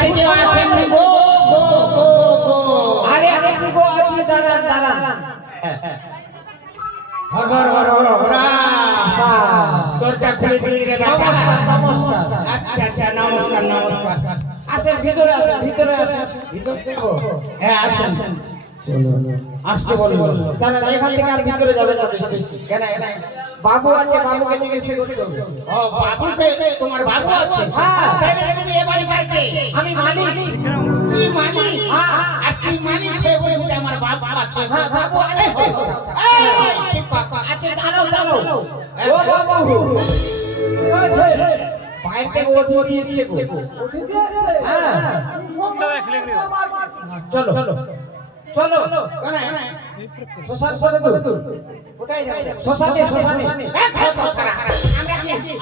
বাড়িতে আছেন গো গো গো গো আরে আছি গো আছি দাঁড়ান দাঁড়ান হর হর হর হর হরা দরজা খুলে দিলি রে বাবা নমস্কার আচ্ছা আচ্ছা নমস্কার নমস্কার আসেন ভিতরে আসেন ভিতরে আসেন ভিতর দেখো হ্যাঁ আসেন চলো আসতে বলো দাঁড়ান এখান থেকে আর ভিতরে যাবেন না বেশি কেন কেন বাবু আছে বাবুকে জিজ্ঞেস করতে হবে ও বাবুকে তোমার বাবু আছে হ্যাঁ তাহলে তুমি এ বাড়ি বাড়িতে আমি মালিক তুই মালিক হ্যাঁ আর তুই মালিক হয়ে বলছিস আমার বাবু আছে হ্যাঁ বাবু আছে ঠিক কথা আছে দাঁড়াও দাঁড়াও ও বাবু বাইরে থেকে অতিথি এসেছে হ্যাঁ চলো চলো চলো কেন শ্মশান করে দূর কোথায় যাবে শ্মশানে শ্মশানে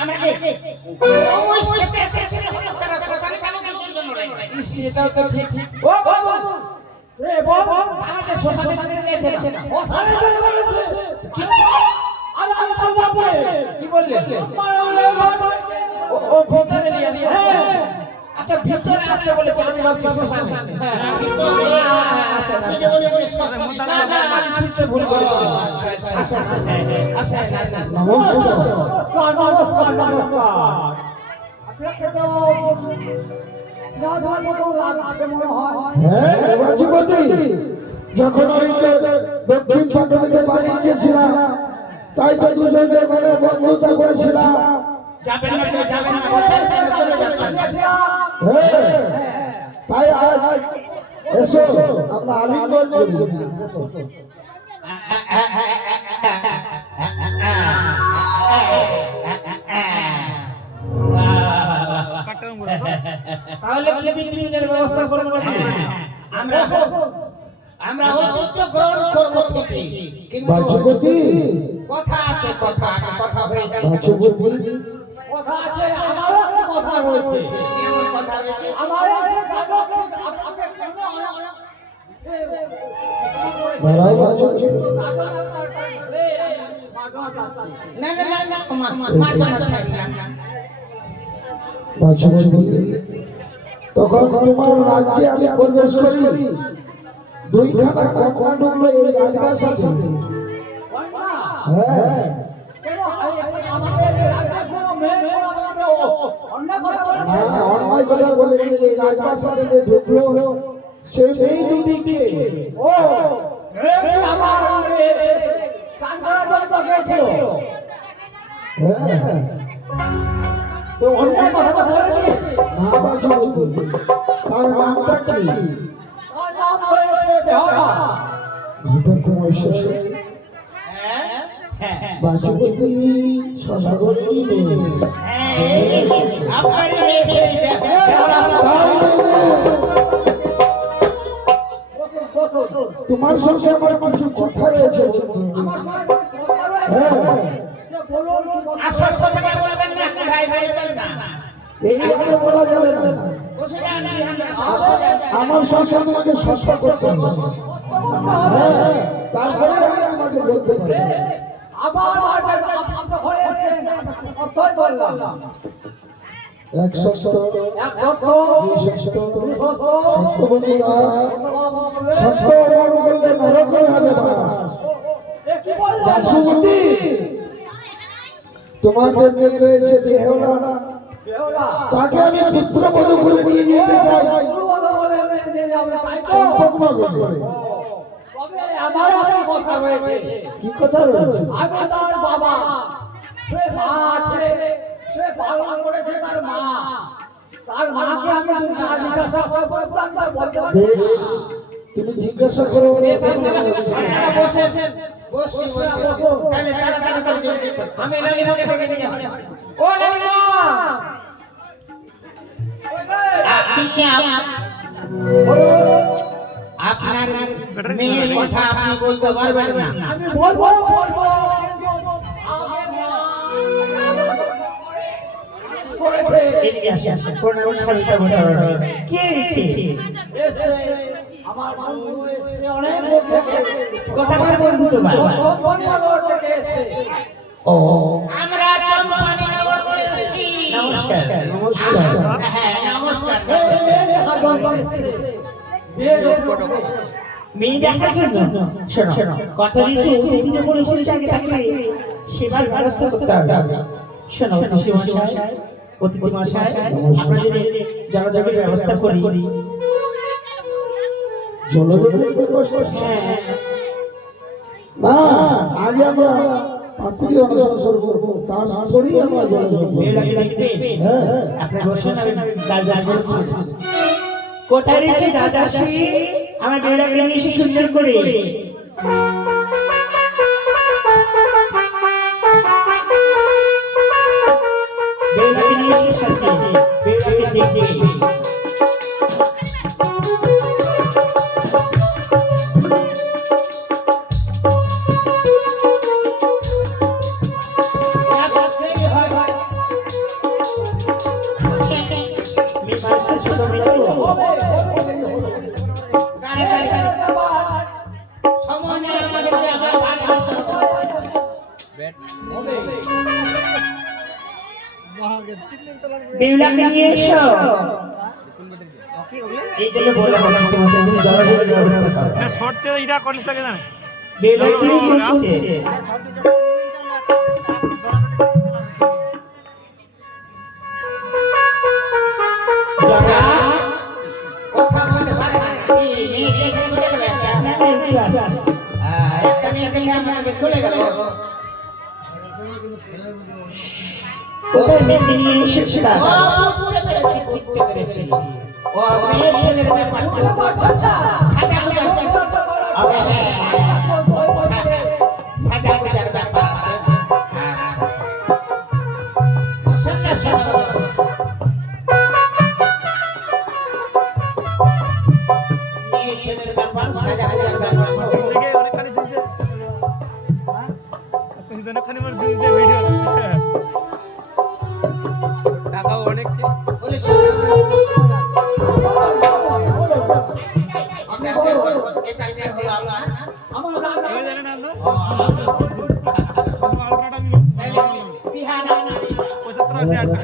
আমরা কি ওই শেষে শ্মশানে যাবো কেন জন্য রে সেটা তো ঠিক ঠিক ও বাবু এ বাবু আমাদের শ্মশানে যেতে যাচ্ছে না শ্মশানে চলে গেছে আমি বাবু কি বললে ও ভিতরে নিয়ে আসবে আচ্ছা ভিতরে আসতে বলেছে আমি বাবু শ্মশানে হ্যাঁ আসে বলে না না আমি শুনতে ভুল করেছি আচ্ছা আচ্ছা আচ্ছা নমস্কার নমস্কার আপনাকে তো যখন দক্ষিণ পাটনীতে বাণিজ্যে ছিলাম তাই তো দুজনে মানে বন্ধুতা করেছিলাম যাবেন না যাবেন না বসে চলে যাবেন তাই আজ এসো আমরা আলিঙ্গন করি তাহলে বিপিনের ব্যবস্থা করব আমরা আমরা ঐতিহ্য গ্রহণ করব ঠিকই কিন্তু বাচকতি কথা আছে কথা হয়ে যাবে বাচকতি কথা আছে আমারও একটা কথা রয়েছে কেমন কথা হয়েছে আমারও জানো দাঁড়াও বাচকতি না না না না মারতে না বাচকতি তখন তোমার রাজ্যে আমি প্রবেশ করি দুইখানা কখনো ঢুকলো এই রাজবাসার সাথে হ্যাঁ অন্যায় কথা বলে এই রাজবাসার সাথে ঢুকলো সে নেই দুদিকে ও আমার কাঙ্গারা জন্য গেছিল হ্যাঁ তো অন্যায় কথা বলেছি না বাচকতি তার নামটা কি আর নাম হয়েছে বেহারা ঘটক কুমার শেষে বাচকতি সদাগর দিনে আপনারই হয়েছে তোমার সঙ্গে আমার কিছু কথা রয়েছে হ্যাঁ আসল কথা বলবেন না ভাই ভাই বলবেন না এইভাবে বলা যাবে না বসে যান আমার সঙ্গে তোমাকে সস্তা করতে হবে হ্যাঁ তারপরে আমাকে বলতে পারবে এক সস্ত সস্ত আমার বললে নরকই হবে বাসুমতি তোমাদের মেয়ে রয়েছে চেহারা তাকে আমি পুত্রবধূ করে নিয়ে যেতে চাই আমার কথা রয়েছে কি কথা রয়েছে আমি তার বাবা সে মা আছে সে পালন করেছে তার মাকে আমি জিজ্ঞাসা করতাম তার বলতে বেশ তুমি জিজ্ঞাসা করো তাহলে আমি রানীমাকে থেকে নিয়ে আসি ও রানীমা আপনার মেয়ের কথা আপনি বলতে পারবেন না আমি বলবো এদিকে আসি আসি প্রণাম সরিতা বড় কি হয়েছে আমার বন্ধু এসে অনেক কথাকার বন্ধু তো বাবা ধন্যবাদ থেকে এসে ও আমরা চম্পানীনগর থেকে এসেছি নমস্কার হ্যাঁ নমস্কার মেয়ে দেখার জন্য শোনো কথা দিয়েছে অতিথি যখন এসেছে আগে তাকে সেবার ব্যবস্থা করতে হবে। শোনো অতিথি মশাই, অতিথি মশাই, আমরা যদি জলযোগের ব্যবস্থা করি। জলযোগের ব্যবস্থা? হ্যাঁ, না, আগে আমরা পাত্রী অনুসরণ করবো, তারপরেই আমরা জলযোগ করবো। মেয়েটাকে দেখবেন। হ্যাঁ, আপনি বসুন, আমি দাদার বলছি। কোথায় রয়েছে দাদাশ্রী? আমার মেয়েটাকে নিয়ে এসে সুন্দর করে। মেয়েটাকে নিয়ে এসে সাজিয়েছে, মেয়েটাকে দেখে। মেয়ে বাচ্চা ছোট মেয়ে তো। বেউলাকে নিয়ে এসো। এই জন্য বললাম তোমার সাথে জলযোগের ব্যবস্থা করো। শর্ট চেয়ে এটা করলিস লাগে জানে বেউলাকে নিচ্ছে। জগা কথা বলতে পারে না একটা মেয়ে দেখে আমরা চলে গেল কোথায় মেয়েকে নিয়ে এসেছে ও দাদা? পুরো বুঝতে পেরেছি ও মেয়ে ছেলের ব্যাপারটা সাজা গুজার ব্যাপার আছে মেয়ে ছেলের ব্যাপার সাজা গুজার ব্যাপার দেখে অনেকখানি ঝুলছে অনেকখানি আমার ঝুলছে ভিডিও টাকাও অনেক বলে কেউ জানে না আমরা আলট্রাটা নিল 75 আছে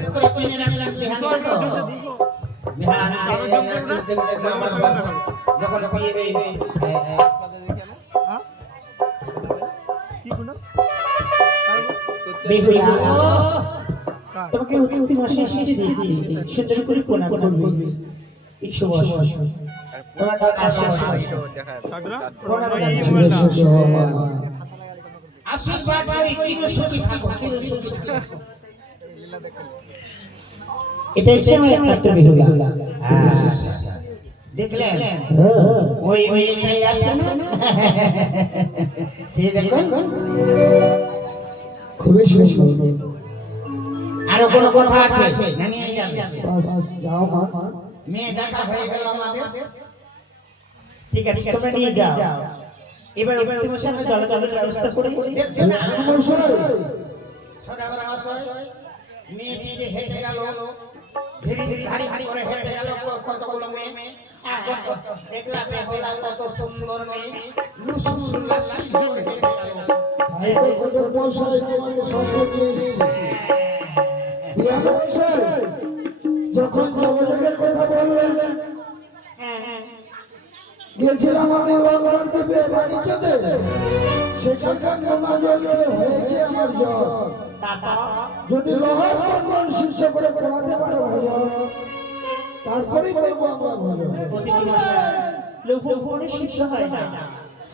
কি কোন বেহুলা তোমাকে অতি মাসে এসেছি সুন্দর করে প্রণাম করবে। একশো বছর তোমার ছাগরা প্রণাম এই জানাই। বসা আশীর্বাদ করি চিরসুখী থাকো চিরসুখী থাকো এটা হচ্ছে আমার একমাত্র বেহুলা। দেখলেন হ্যাঁ, ওই ওই এই আছে না যে দেখুন খুবই সুন্দর। আরো কোনো কথা আছে না নিয়ে যাবে বাস, যাও মা। মেয়ে দেখা হয়ে গেল আমাদের ঠিক আছে তোমরা নিয়ে যাও। এবার অতি মাসে আমরা জলযোগের ব্যবস্থা করে দেখছেন না মশাই, সদাগর মশাই মেয়েটি যে হেঁটে গেল ধীরে ধীরে ভারী ভারী করে হেঁটে গেল কতগুলো মেয়ে দেখলাম বেহুলা কত সুন্দর মেয়ে লুসুস লাসি করে হেঁটে গেল ভাই বলতে মশাই তোমাকে সঙ্গে নিয়ে এসেছি। বিয়া মশাই, যখন জলযোগের কথা বললেন, গেছিলাম আমি লঙ্কার দ্বীপে বাণিজ্যতে, সেখানকার গঙ্গা জল দিয়ে হয়েছে আমার জ্বর। যদি লোহার কঙ্কন শীর্ষ করে পড়াতে পারো ভালো, তারপরেই বলবো আমরা ভালো। অতি মাসে লৌহ ভবনে শিষ্য হয় না।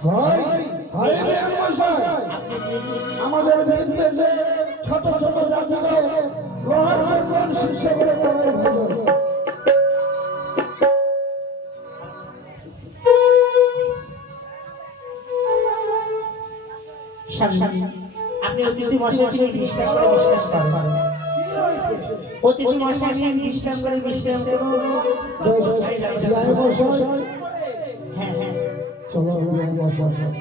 হয় হয় বিয়া মশাই, আমাদের দেশে ছোট ছোট জাতিরাও লোহার কঙ্কন শীর্ষ করে পড়ায় ভালো। আপনি অতিথি মশাই বিশ্বাস করে বিশ্বাস করুন। অতিথি মশাই বিশ্বাস করে বিশ্বাস করুন। বিয়া মশাই, হ্যাঁ হ্যাঁ চলো বিয়া মশাই,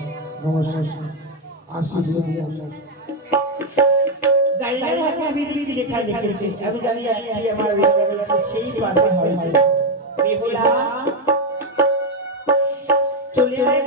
নমস্কার, আসি বিয়া মশাই। জানি জানি আমি বিধি লেখা লিখেছি। আমি জানি একটি আমার বিয়ে হয়েছে সেই পারবে হয় বেহুলা চলে আয়।